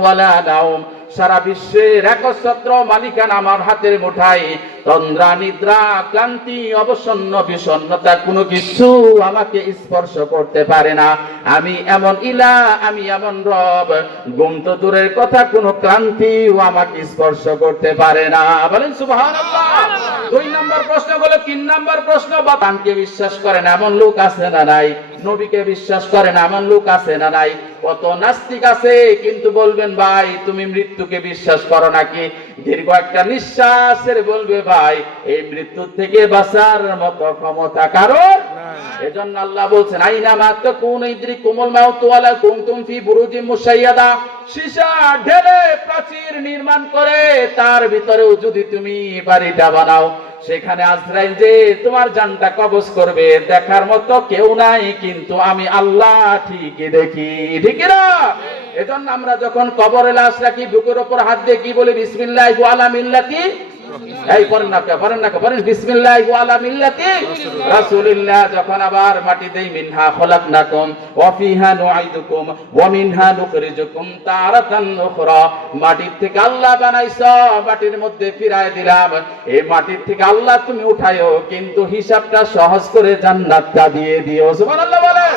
ওয়ালা নাওম, সারা বিশ্বের একচ্ছত্র মালিকানা আমার হাতের মুঠায়। তন্দ্রা, নিদ্রা, ক্লান্তি, অবসন্ন, বিষণ্ণতা কোনো কিছু আমাকে স্পর্শ করতে পারে না। আমি এমন ইলা, আমি এমন রব, ঘুম তো দূরের কথা, কোনো ক্লান্তিও আমাকে স্পর্শ করতে পারে না। বলেন সুবহানাল্লাহ। 2 নম্বর প্রশ্ন হলো, 3 নম্বর প্রশ্ন, বাতানকে বিশ্বাস করেন এমন লোক আছে না নাই? নবীকে বিশ্বাস করেন এমন লোক আছে না নাই? কত নাস্তিক আছে, কিন্তু বলবেন ভাই তুমি মৃত্যুকে বিশ্বাস করো নাকি? দীর্ঘ একটা নিঃশ্বাসের বলবে ভাই এই মৃত্যু থেকে বাঁচার মতো ক্ষমতা কারোর। এজন্য আল্লাহ বলছেন আইনা মাতাকুন ইদরিকুমুল মাউত ওয়ালা কুনতুম ফি বুরুজিম মুশাইয়াদা। সীসা ঢেলে প্রাচীর নির্মাণ করে তার ভিতরেও যদি তুমি বাড়িটা বানাও, সেখানে আজরাইল যে তোমার জানটা কবজ করবে দেখার মতো কেউ নাই, কিন্তু আমি আল্লাহ ঠিকই দেখি। ঠিক না? এজন্য আমরা যখন কবরে লাশ রাখি বুকের উপর হাত দিয়ে কি বলি? বিসমিল্লাহি ওয়া আলা মিল্লাতি, এই পড়েন না পড়েন বিসমিল্লাহি ওয়া আলা মিল্লাতি রাসূলিল্লাহ। যখন আবার মাটি দেই, মিনহা খলাকনাকুম ওয়া ফিহা নুঈদুকুম ওয়া মিনহা নুখরিজুকুম তারাতান উখরা। মাটির থেকে আল্লাহ বানাইছো, মাটির মধ্যে ফিরায় দিলাম। এই মাটির থেকে আল্লাহ তুমি উঠায়ো, কিন্তু হিসাবটা সহজ করে জান্নাতটা দিয়ে দিও। সুবহানাল্লাহ বলেন।